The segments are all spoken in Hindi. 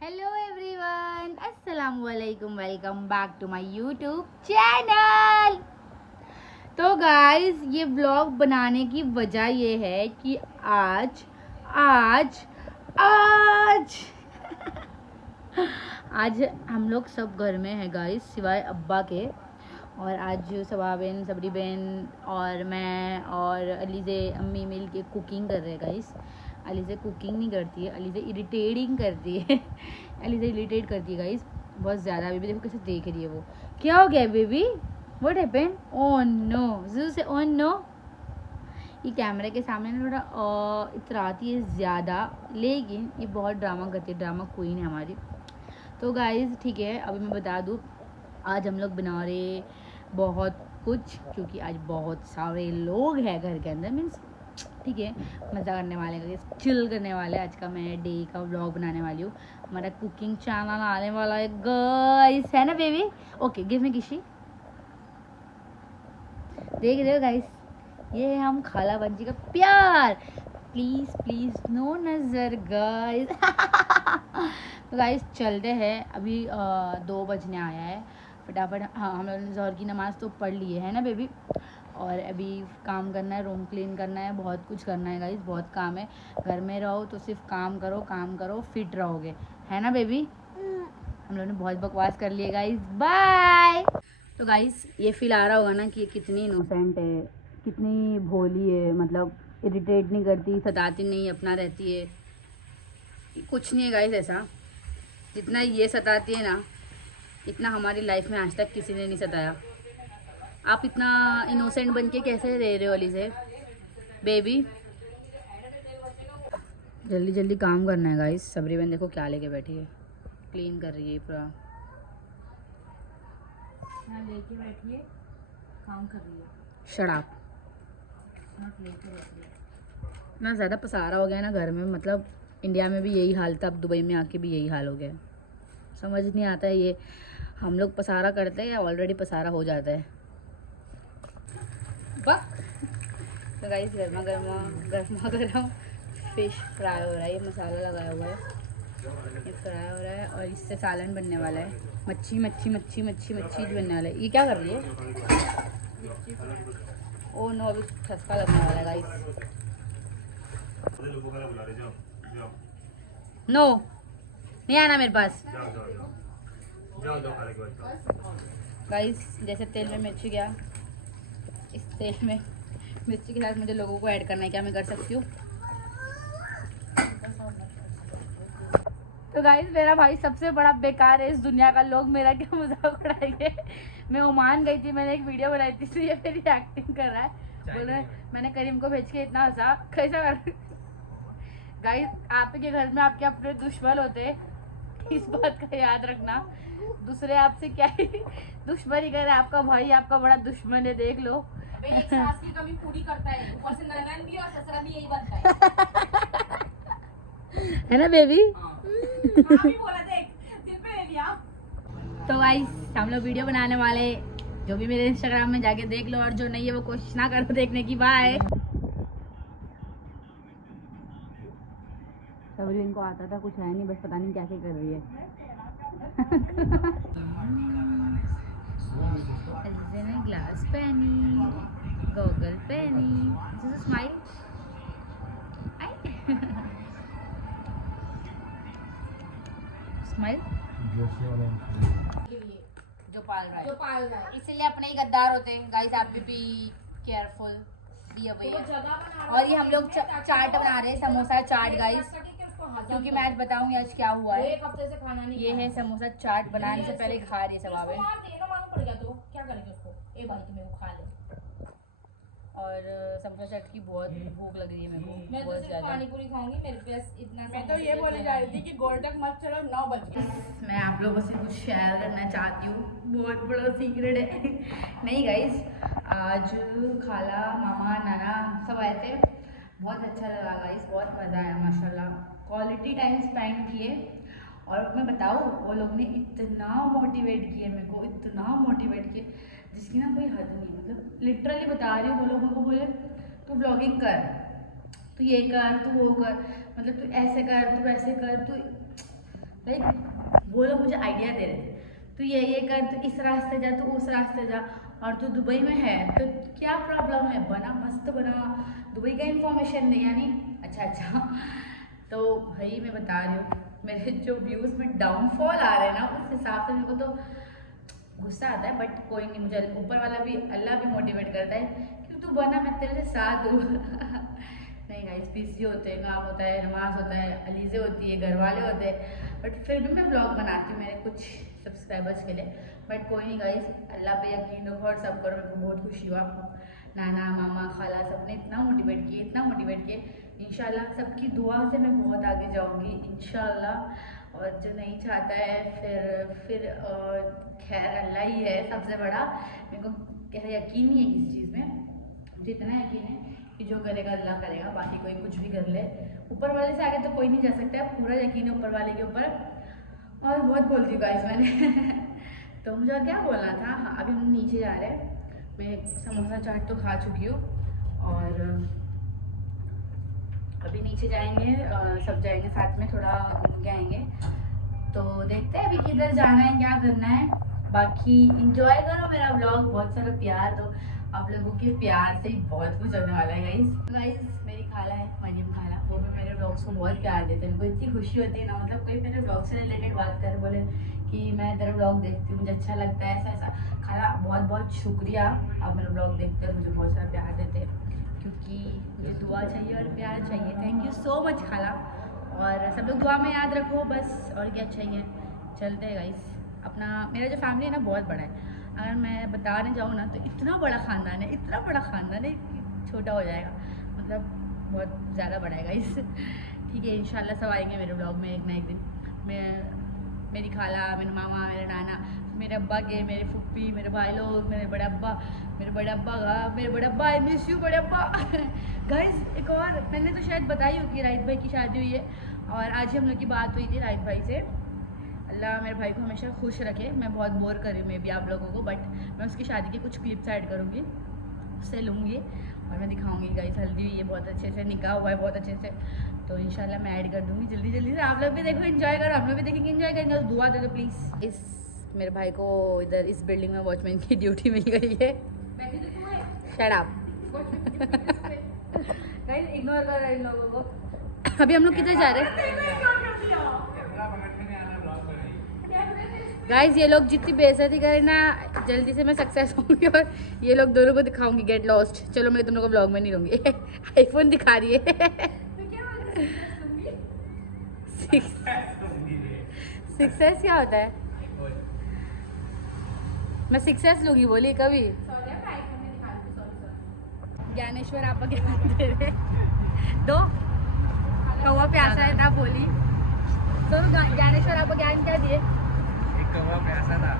हेलो एवरीवन, अस्सलाम वालेकुम। Welcome back to my YouTube channel. तो गाइस, ये व्लॉग बनाने की वजह ये है कि आज आज आज आज हम लोग सब घर में हैं गाइस, सिवाय अब्बा के। और आज सबा बहन, सबरी बहन और मैं और अलीज़े अम्मी मिल के कुकिंग कर रहे हैं गाइस। अलीज़े कुकिंग नहीं करती है, अलीज़े इरिटेटिंग करती है। अलीज़े इरिटेट करती है गाइस बहुत ज़्यादा। बेबी देखो कैसे देख रही है वो। क्या हो गया baby? What happened? Oh no, zoo से ओह नो। ये कैमरे के सामने ना थोड़ा इतराती है ज़्यादा, लेकिन ये बहुत ड्रामा करती है, ड्रामा क्वीन है हमारी। तो गाइस ठीक है, अभी मैं बता दूँ, आज हम लोग बना रहे बहुत कुछ, क्योंकि आज बहुत सारे लोग हैं घर के अंदर। मीन्स ठीक है, मज़ा करने वाले हैं, चिल करने वाले हैं। आज का मैं डे का व्लॉग बनाने वाली हूँ। हमारा कुकिंग चैनल आने वाला है गाइस, है ना बेबी? ओके, गिव मी किसी। देख रहे हो गाइस, ये है हम खाला बंजी का प्यार। प्लीज़ प्लीज़ नो नज़र गाइस। तो गाइस चलते हैं, अभी 2 बजने आया है। फटाफट हाँ, हम लोगों ने ज़ोहर की नमाज़ तो पढ़ ली है ना बेबी। और अभी काम करना है, रूम क्लीन करना है, बहुत कुछ करना है गाइस, बहुत काम है। घर में रहो तो सिर्फ काम करो, फिट रहोगे, है ना बेबी? हम लोगों ने बहुत बकवास कर लिए गाइस, बाय। तो गाइस ये फील आ रहा होगा ना कि ये कितनी इनोसेंट है, कितनी भोली है। मतलब इरिटेट नहीं करती, सताती नहीं, अपना रहती है। कुछ नहीं है गाइस ऐसा। जितना ये सताती है ना, इतना हमारी लाइफ में आज तक किसी ने नहीं सताया। आप इतना इनोसेंट बन के कैसे रह रहे हो अली से बेबी? जल्दी जल्दी काम करना है गाइस। सबरी बहन देखो क्या लेके बैठी है, क्लीन कर रही है पूरा। यहाँ लेके बैठी है, काम कर रही है। शराब लेके बैठी है। इतना ज़्यादा पसारा हो गया ना घर में, मतलब इंडिया में भी यही हाल था, अब दुबई में आके भी यही हाल हो गया। समझ नहीं आता है ये हम लोग पसारा करते हैं या ऑलरेडी पसारा हो जाता है। तो गाइस गर्मा गर्म फिश फ्राई हो रहा है। ये मसाला लगाया हुआ है, ये फ्राई हो रहा है और इससे सालन बनने वाला है। मच्छी बनने वाला है। ये क्या कर रही है? ओ नो, अभी ठसका लगने वाला है गाइस। नो, नहीं आना मेरे पास गाइस। जैसे तेल में मिर्ची गया, इस तेल में मिर्ची के साथ मुझे लोगों को ऐड करना है। क्या मैं कर सकती हूँ? तो गाइस मेरा भाई सबसे बड़ा बेकार है इस दुनिया का। लोग मेरा क्या मजाक उड़ाएंगे। मैं ओमान गई थी, मैंने एक वीडियो बनाई थी, तो ये मेरी एक्टिंग कर रहा है। बोल रहे मैंने करीम को भेज के इतना हंसा, कैसा कर। गाइस आपके घर में आपके अपने दुश्मन होते हैं, इस बात का याद रखना। दूसरे आपसे क्या ही दुश्मनी करे, आपका भाई आपका बड़ा दुश्मन है, देख लो। एक सास की कमी पूरी करता है, ऊपर से ननद भी और ससुरा भी यही बनता है ना बेबी? बोला देख, दिल पे ले लिया। तो गाइस हम लोग वीडियो बनाने वाले, जो भी मेरे इंस्टाग्राम में जाके देख लो, और जो नहीं है वो कोशिश ना करो देखने की। बाय। सबरी इनको आता था, कुछ है नहीं, बस पता नहीं क्या क्या कर रही है। ने ग्लास पहनी, गॉगल पहनी, स्माइल। स्माइल जो पाल रहा है, इसलिए अपने ही गद्दार होते हैं गाइस। आप भी केयरफुल, बी अवेयर। और ये हम लोग चाट बना रहे हैं, समोसा चाट गाइस, क्योंकि मैं आज बताऊंगी आज क्या हुआ है। एक हफ्ते से खाना नहीं। ये है समोसा चाट, बनाने से पहले खा रही है सब। तो क्या करेंगे उसको? ए भाई तुम्हें वो खा ले। और समोसा चाट की बहुत भूख लग रही है मेरे को। मैं तो सिर्फ पानी पूरी खाऊंगी, मेरे पास इतना। मैं तो ये बोलने जा रही थी कि गोल तक मत चलो, 9 बजे। मैं आप लोगों से कुछ शेयर करना चाहती हूँ, बहुत बड़ा सीक्रेट है। नहीं गाइस, आज खाला मामा नाना सब आए थे, बहुत अच्छा लगा गाइस, बहुत मज़ा आया माशाल्लाह। क्वालिटी टाइम स्पेंड किए। और मैं बताऊँ, वो लोग ने इतना मोटिवेट किया मेरे को, इतना मोटिवेट किया जिसकी ना कोई हद नहीं। मतलब लिटरली बता रही हूँ, वो लोगों को बोले तू ब्लॉगिंग कर, तू ये कर, तू वो कर, मतलब तू ऐसे कर, तू वैसे कर, तू लाइक वो लोग मुझे आइडिया दे रहे थे, तो ये कर, तो इस रास्ते जा, तो उस रास्ते जा, और तू दुबई में है तो क्या प्रॉब्लम है, बना मस्त बना, दुबई का इन्फॉर्मेशन नहीं यानी अच्छा। तो भाई मैं बता रही हूँ, मेरे जो व्यूज़ में डाउनफॉल आ रहे हैं ना, उस हिसाब से मेरे को तो गुस्सा आता है, बट कोई नहीं, मुझे ऊपर वाला भी, अल्लाह भी मोटिवेट करता है कि तू बना, मैं तेरे साथ हूँ। नहीं गाइस, बिजी होते हैं, काम होता है, नमाज होता है, अलीज़े होती है, घर वाले होते हैं, बट फिर भी मैं ब्लॉग बनाती हूँ मेरे कुछ सब्सक्राइबर्स के लिए। बट कोई नहीं गाइस, अल्लाह पे यकीन रखो और सब करो। मेरे को बहुत खुशी हुआ, नाना मामा खाला सबने इतना मोटिवेट किए। इंशाल्लाह सबकी दुआ से मैं बहुत आगे जाऊँगी इंशाल्लाह। और जो नहीं चाहता है फिर खैर अल्लाह ही है सबसे बड़ा। मेरे को कैसा यकीन नहीं है किसी चीज़ में, मुझे इतना यकीन है कि जो करेगा अल्लाह करेगा, बाकी कोई कुछ भी कर ले, ऊपर वाले से आगे तो कोई नहीं जा सकता है। पूरा यकीन है ऊपर वाले के ऊपर। और बहुत बोल दी गाइस मैंने। तो मुझे और क्या बोलना था। हाँ, अभी हम नीचे जा रहे हैं। मैं समोसा चाट तो खा चुकी हूँ और अभी नीचे जाएंगे, सब जाएंगे साथ में, थोड़ा घूम के आएंगे। तो देखते हैं अभी किधर जाना है, क्या करना है। बाकी इंजॉय करो मेरा व्लॉग, बहुत सारा प्यार दो। आप लोगों के प्यार से ही बहुत कुछ होने वाला है गाइस। मेरी खाला है मरियम खाला, वो भी मेरे व्लॉग्स को बहुत प्यार देते हैं। उनको इतनी खुशी होती है ना, मतलब कोई मेरे व्लॉग से रिलेटेड बात करे, बोले कि मैं तेरा व्लॉग देखती हूँ, मुझे अच्छा लगता है, ऐसा। खाला बहुत बहुत शुक्रिया, आप मेरा व्लॉग देखते हो, मुझे बहुत सारा प्यार देते हैं, क्योंकि मुझे दुआ चाहिए और प्यार चाहिए। थैंक यू सो मच खाला। और सब लोग दुआ में याद रखो बस, और क्या चाहिए। चलते हैं गाइस। अपना मेरा जो फैमिली है ना बहुत बड़ा है, अगर मैं बताने जाऊँ ना तो इतना बड़ा ख़ानदान है, इतना बड़ा ख़ानदान है, छोटा हो जाएगा, मतलब बहुत ज़्यादा बड़ा है गाइस। ठीक है, इंशाल्लाह सब आएंगे मेरे ब्लॉग में एक ना एक दिन। मेरी खाला, मेरे मामा, मेरे नाना, मेरे अब्बा के, मेरे फुप्पी, मेरे भाई लोग, मेरे बड़े अब्बा आई मिस यू बड़े अब्बा। गाइस एक और मैंने तो शायद बताई होगी, राहित भाई की शादी हुई है और आज ही हम लोग की बात हुई थी राहित भाई से। अल्लाह मेरे भाई को हमेशा खुश रखे। मैं बहुत बोर कर रही हूँ मे भी आप लोगों को, बट मैं उसकी शादी की कुछ क्लिप्स ऐड करूँगी, उससे लूँगी और मैं दिखाऊँगी गाइस। हल्दी हुई है बहुत अच्छे से, निकाह हुआ है बहुत अच्छे से, तो इंशाल्लाह मैं ऐड कर दूँगी जल्दी जल्दी से। आप लोग भी देखो, एंजॉय करो, हम लोग भी देखेंगे, एंजॉय करेंगे, और दुआ दे दो प्लीज़। इस मेरे भाई को इधर इस बिल्डिंग में वॉचमैन की ड्यूटी मिल गई है। Shut up. गाइस इग्नोर कर रहे हैं इन लोगों को। अभी हम लोग किधर जा रहे हैं गाइस? ये लोग जितनी बेइज्जती करें ना, जल्दी से मैं सक्सेस होंगी और ये लोग दोनों को दिखाऊंगी गेट लॉस्ट। चलो मैं तुम लोग को ब्लॉग में नहीं लूँगी। आईफोन दिखा रही है। सक्सेस क्या होता है? मैं सक्सेस लूँगी बोली कभी। ज्ञानेश्वर आप क्या दे रहे दो कौवा प्यासा है ना बोली। तो ज्ञानेश्वर आपको ज्ञान क्या दिए? एक कौवा प्यासा था,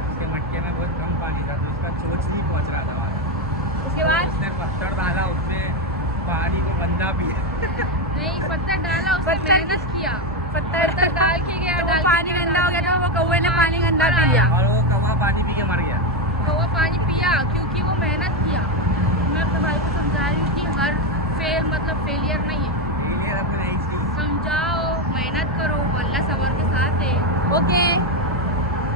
उसके मटके में बहुत कम पानी था, तो उसका चोंच नहीं पहुंच रहा था वहाँ। उसके बाद उसने पत्थर डाला, उसमें पानी को गंदा पिया। नहीं, पत्थर डाला, उसने मेहनत किया, पत्थर डाल के गया, तो पानी गंदा हो गया, तो वो कौवे ने पानी गंदा पी लिया और वो कौवा पानी पी के मर गया। कौवा पानी पिया क्योंकि वो मेहनत किया। मैं अपने भाई को समझा रही हूँ कि हर फेल मतलब फेलियर नहीं है, समझाओ, मेहनत करो, अल्लाह सबर के साथ है। ओके,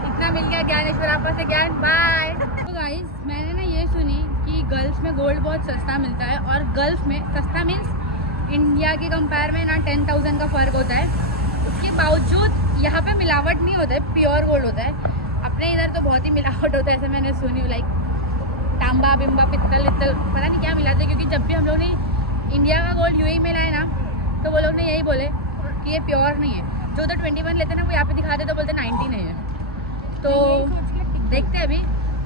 इतना मिल गया ज्ञानेश्वर आपा से ज्ञान, बाय। तो गाइस मैंने ना ये सुनी कि गल्फ में गोल्ड बहुत सस्ता मिलता है, और गल्फ में सस्ता मीन्स इंडिया के कंपेयर में ना 10,000 का फ़र्क होता है। उसके बावजूद यहाँ पे मिलावट नहीं होता है, प्योर गोल्ड होता है। अपने इधर तो बहुत ही मिलावट होता है, ऐसे मैंने सुनी, लाइक तांबा बिम्बा पित्तल इत्तल पता नहीं क्या मिलाते हैं। क्योंकि जब भी हम लोग ने इंडिया का गोल्ड यूएई में लाए ना, तो वो लोग ने यही बोले कि ये प्योर नहीं है। जो उधर 21 लेते हैं ना, वो यहाँ पे दिखाते तो बोलते 90 नहीं है। तो देखते हैं अभी।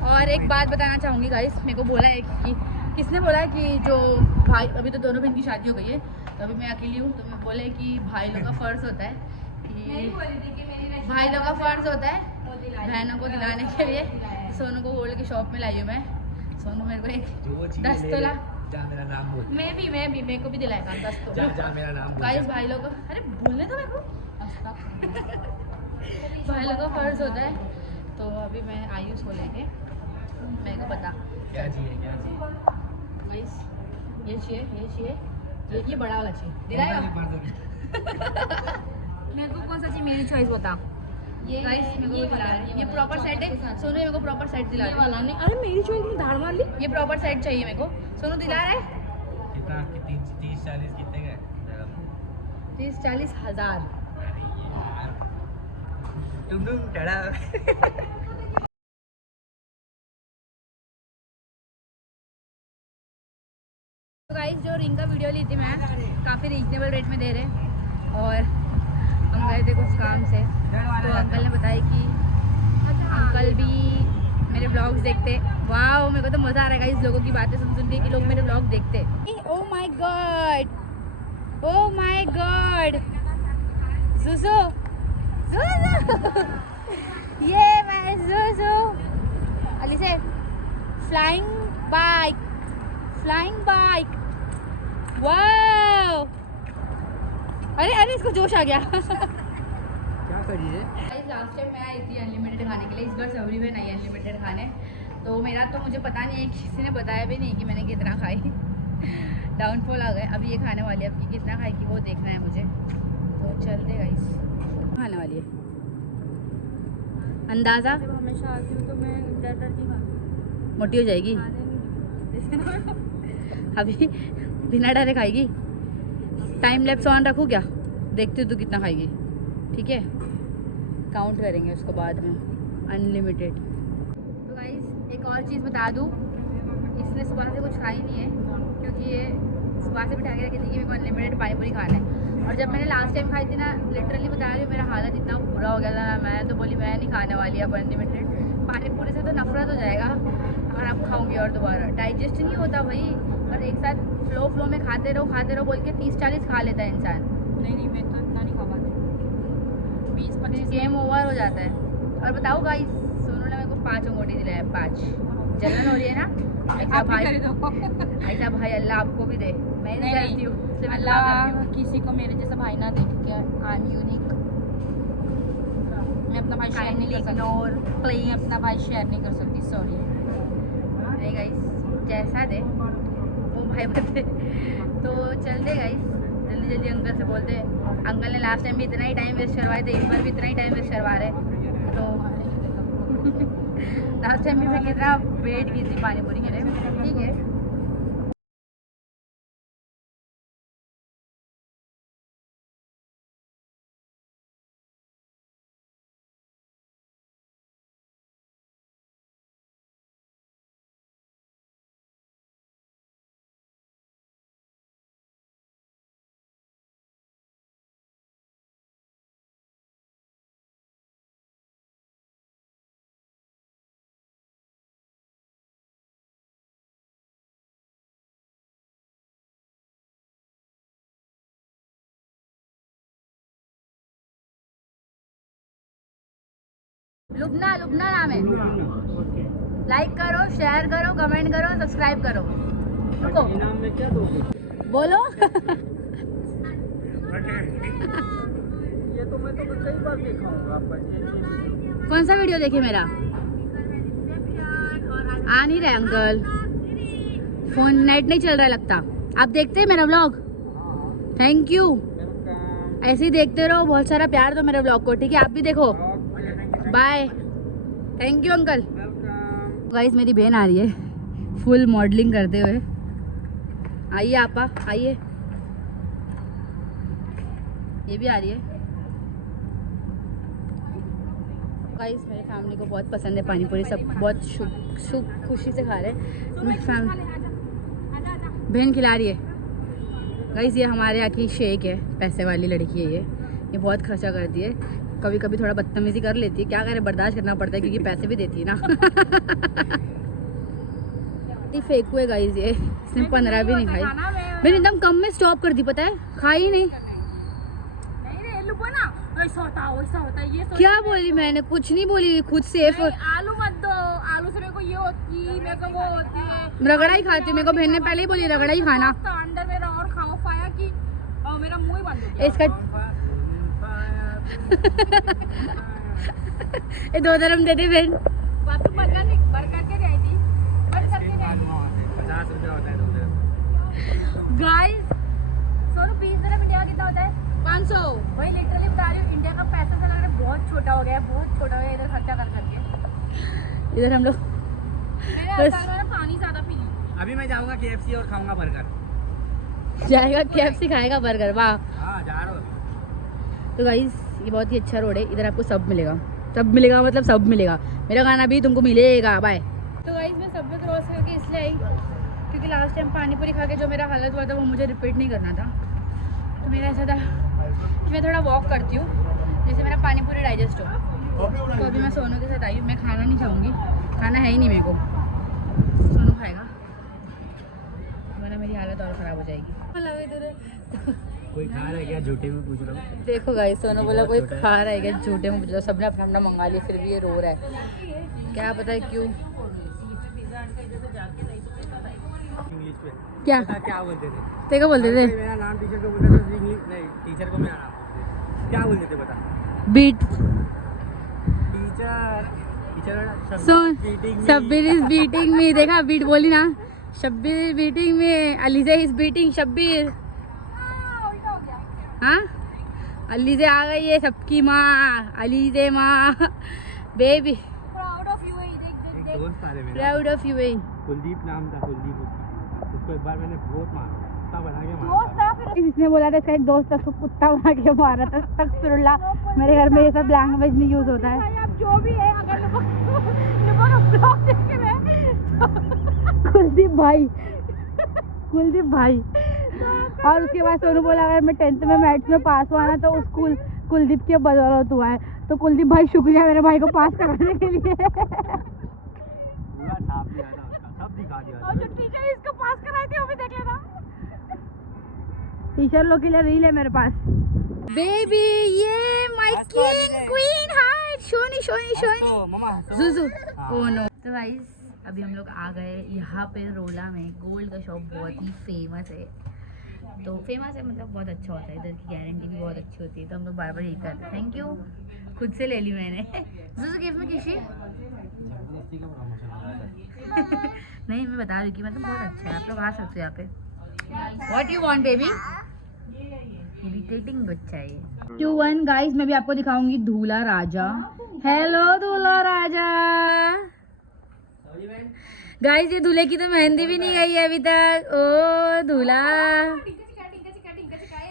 और एक बात बताना चाहूँगी गाइस, मेरे को बोला है कि किसने बोला कि जो भाई, अभी तो दोनों बहन की शादी हो गई है, तो अभी मैं अकेली हूँ, तो मैं बोले कि भाई लोग का फ़र्ज़ होता है कि भाई लोग का फ़र्ज़ होता है बहनों को दिलाने के लिए। सोनू को गोल्ड की शॉप में लाई हूँ मैं। सोनू मेरे को एक 10 तोला, मेरा नाम बोल। मैं भी मेरे को भी दिलाएगा 10 तोला। जा मेरा नाम बोल। गाइस भाई लोग, अरे बोलने तो मेरे को भाई लोग का फ़र्ज़ होता है। तो अभी मैं आई हूँ सो लेके, मेरे को बता क्या चाहिए गाइस। ये चाहिए, ये बड़ा वाला चाहिए, दिलाएगा? मेरे को कौन सा चाहिए, मेरी चॉइस बता। ये प्रॉपर सेट है सोनू, मेरे को प्रॉपर सेट दिला ये वाला नहीं, अरे मेरी चॉइस में धाड़ मार ली। ये प्रॉपर सेट चाहिए मेरे को, सोनू दिला रहा है। कितना 30-40 कितने का है? 30-40 हज़ार। तुम टड़ा। तो गाइस जो रिंग का वीडियो ली थी मैं, काफ़ी रीजनेबल रेट में दे रहे हैं, और हम गए थे कुछ काम से, तो अंकल ने बताया कि अंकल भी मेरे ब्लॉग्स देखते। वाह, मेरे को तो मज़ा आ रहा है गाइस लोगों की बातें सुन सुन के कि लोग मेरे ब्लॉग देखते। Oh my god, oh my god, ज़ुज़ो ज़ुज़ो, ये मैं ज़ुज़ो अली से flying bike, flying bike. Wow, अरे अरे इसको जोश आ गया। क्या करिए? लास्ट टाइम मैं आई थी अनलिमिटेड खाने के लिए, इस बार सबरी में नहीं अनलिमिटेड खाने। तो मेरा तो मुझे पता नहीं है, किसी ने बताया भी नहीं कि मैंने कितना खाई। डाउनफॉल आ गए। अभी ये खाने वाली है, अब ये कितना खाएगी वो देखना है मुझे। तो चलते गाइस, खाने वाली है अंदाज़ा। जब हमेशा आती हूँ तो मैं डर डर के खाती मोटी हो जाएगी अभी, बिना डरे खाएगी। टाइम लैप्स ऑन रखूँ क्या, देखती हूँ तू कितना खाएगी, ठीक है? काउंट करेंगे उसको बाद में, अनलिमिटेड। तो गाइस एक और चीज़ बता दूँ, इसने सुबह से कुछ खाई नहीं है, क्योंकि ये सुबह से बिठा के रखी थी कि मेरे को अनलिमिटेड पानी पूरी खाना है। और जब मैंने लास्ट टाइम खाई थी ना, लिटरली बता रही हूँ, मेरा हालत इतना बुरा हो गया था ना, मैं तो बोली मैं नहीं खाने वाली अब अनलिमिटेड पानी पूरी से, तो नफरत हो जाएगा अगर आप खाऊंगी और दोबारा। डाइजेस्ट नहीं होता भाई, और एक साथ फ्लो में खाते रहो बोल के 30-40 खा लेता है इंसान। नहीं नहीं, मैं तो इतना नहीं खा पाती, 20-25 गेम ओवर हो जाता है। और बताओ गाइस, सोनू ने मेरे को 5 अंगूठी दिलाया, 5। जलन हो रही है ना? ऐसा भाई अल्लाह आपको भी दे, मैं नहीं करती हूँ, इसलिए मैं दुआ करती अल्लाह हूँ। किसी को मेरे जैसा भाई ना दे, क्योंकि आई एम यूनिक। मैं अपना भाई शेयर नहीं कर सकती, इग्नोर मैं प्लीज। अपना भाई शेयर नहीं कर सकती, सॉरी। नहीं गाइस, जैसा दे वो भाई बते। तो चलते गाइस, जल्दी जल्दी अंकल से बोलते। अंकल ने लास्ट टाइम भी इतना ही टाइम वेस्ट करवाए थे, इस बार भी इतना ही टाइम वेस्ट करवा रहे। तो लास्ट टाइम भी मैं कितना वेट की थी पानी पूरी के लिए, ठीक है। लुबना, लुबना नाम है। लाइक करो, शेयर करो, कमेंट करो, सब्सक्राइब करो। रुको, इनाम में क्या दोगे? बोलो। ये तो मैं तो कई बार देखा हूँ आपका। कौन सा वीडियो देखे मेरा? आ नहीं रहा अंकल, फोन नेट नहीं चल रहा है लगता। आप देखते हैं मेरा व्लॉग? थैंक यू, ऐसे ही देखते रहो, बहुत सारा प्यार दो मेरे व्लॉग को, ठीक है? आप भी देखो। Bye, thank you uncle. Guys मेरी बहन आ रही है फुल मॉडलिंग करते हुए। आइए आपा, आइए, ये भी आ रही है। गाइस मेरे फैमिली को बहुत पसंद है पानी पूरी, सब बहुत खुशी से खा रहे हैं। बहन खिला रही है गाइस। ये हमारे यहाँ की शेख है, पैसे वाली लड़की है ये बहुत खर्चा करती है। कभी कभी थोड़ा बदतमीजी कर लेती है, क्या करे, बर्दाश्त करना पड़ता है क्योंकि पैसे भी देती है ना। फेक हुए गाइस, ये इसने 15 भी नहीं खाई। मैंने एकदम कम में स्टॉप कर दी, पता है, खाई नहीं। ऐसा होता है ये क्या बोली मैंने? कुछ नहीं बोली, खुद सेफ। आलू मत दो, आलू से मेरे को ये होती, मेरे को वो होती है। रगड़ा ही खाती हूँ, मेरे को बहन ने पहले ही बोली रगड़ा ही खाना। तो अंदर मेरा और खाओ पाया कि मेरा मुंह ही बंद हो गया। इसका ये 2 धर्म दे दे बहन। बात तो बंद करके रही थी, बंद करके रही थी। 50 रुपया होता है। गाइस सोनू 20 धर्म इंडिया कितना होता है? 500 भाई लिटरली बता रही हूँ, इंडिया का पैसा तो लग रहा है बहुत छोटा हो गया है, बहुत छोटा हो गया इधर खर्चा कर करके। इधर हम लोग बस पानी ज्यादा पी ली। अभी मैं जाऊंगा KFC और खाऊंगा बर्गर। जाएगा KFC खाएगा बर्गर, वाह। हाँ जा रहा हूँ। तो गाइस ये बहुत ही अच्छा रोड है, इधर आपको सब मिलेगा, सब मिलेगा मतलब सब मिलेगा। मेरा गाना भी तुमको मिलेगा, बाय। तो गाइस मैं सब में क्रॉस करके इसलिए आई क्योंकि लास्ट टाइम पानी पूरी खा के जो मेरा हालत हुआ था वो मुझे रिपीट नहीं करना था। तो मेरा ऐसा था कि मैं थोड़ा वॉक करती हूँ जिससे मेरा पानी पूरी डाइजेस्ट हो। तो अभी मैं सोनू के साथ आई हूँ, मैं खाना नहीं खाऊँगी, खाना है ही नहीं मेरे को, सोनू खाएगा वरना मेरी हालत और ख़राब हो जाएगी। कोई खा रहा है क्या? झूठे में पूछ रहा हूँ। देखो गाइस सोनू बोला कोई खा रहा है क्या, झूठे में पूछ रहा। सबने अपना अपना मंगा लिया, फिर भी ये रो रहा है, क्या पता है क्यों। इंग्लिश पे क्या पता क्या बोलते थे? तेरे को बोलते थे मेरा नाम टीचर को बोलते थे, इंग्लिश नहीं टीचर को मेरा नाम बोलते थे। क्या बोलते थे बता? बीट टीचर सोन शब्बीर इज बीटिंग मी। देखा बीट बोली ना, Shabbir is beating me, Alizeh is beating Shabbir. हाँ अलीजे आ गई है सबकी माँ, अलीजे माँ बेबी। प्राउड ऑफ यू है, देख एक दोस्त आ रहे मेरा, प्राउड ऑफ यू। कुलदीप नाम था, कुलदीप उसको एक बार मैंने बहुत मारा, कुत्ता बना के मारा दोस्त था। था फिर इसने बोला था इसका एक दोस्त था उसको कुत्ता बना के मारा था। तक फिरुल्ला, मेरे घर में ये सब लैंग्वेज नहीं यूज होता है। भाई अब जो भी है, अगर लोगों का ब्लॉग देख के मैं कुलदीप भाई, कुलदीप भाई। और उसके बाद सोनू बोला अगर मैं 10th में मैथ्स में पास हुआ ना तो उस कुलदीप की बदौलत हुआ है। तो कुलदीप भाई शुक्रिया मेरे भाई को पास कराने के लिए। पूरा छाप दिया था उसका, सब दिखा दिया और जो टीचर इसको पास कराई थी वो भी देख लेना। टीचर लोग के लिए रील है मेरे पास। बेबी ये माय किंग क्वीन हार्ट, शोनी शोनी शोनी तो मम्मा जुजू। Oh no. तो गाइस अभी हम लोग आ गए यहाँ पे रोला में, गोल्ड का शॉप बहुत ही फेमस है। तो फेमस है मतलब बहुत अच्छा होता है, इधर की गारंटी भी बहुत अच्छी होती है, तो हम लोग बार बार यही करते हैं। थैंक यू, खुद से ले ली मैंने। जुजू गिव मी किसी। नहीं मैं बता रही हूँ कि मतलब बहुत अच्छा है, आप लोग आ सकते हो यहाँ पे। What you want baby? Irritating बच्चा है ये। 2-1 गाइस मैं भी आपको दिखाऊंगी दूल्हा राजा। हेलो दूल्हा राजा। गाइस ये दूल्हे की तो मेहंदी भी नहीं गई है अभी तक। ओ दूल्हा,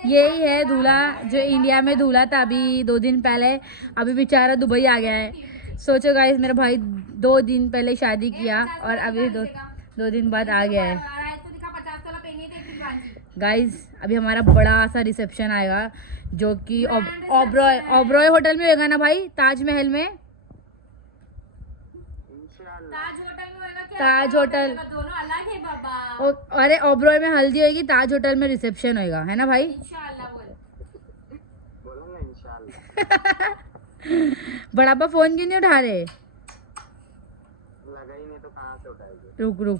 यही है दूल्हा जो इंडिया में दूल्हा था अभी 2 दिन पहले, अभी बेचारा दुबई आ गया है। सोचो गाइस मेरा भाई 2 दिन पहले शादी किया और अभी दो दिन बाद आ गया है। गाइस अभी हमारा बड़ा सा रिसेप्शन आएगा जो कि ओबरॉय होटल में होगा ना भाई, ताजमहल में। ताज होटल दोनों अलग है बाबा। अरे ओबरॉय में हल्दी होगी, ताज होटल में रिसेप्शन होगा, है ना भाई? इंशाल्लाह बोलूंगा इंशाल्लाह। बड़ा पापा फोन क्यों नहीं उठा रहे? लगा ही नहीं तो कहाँ से उठाएंगे। रुक रुक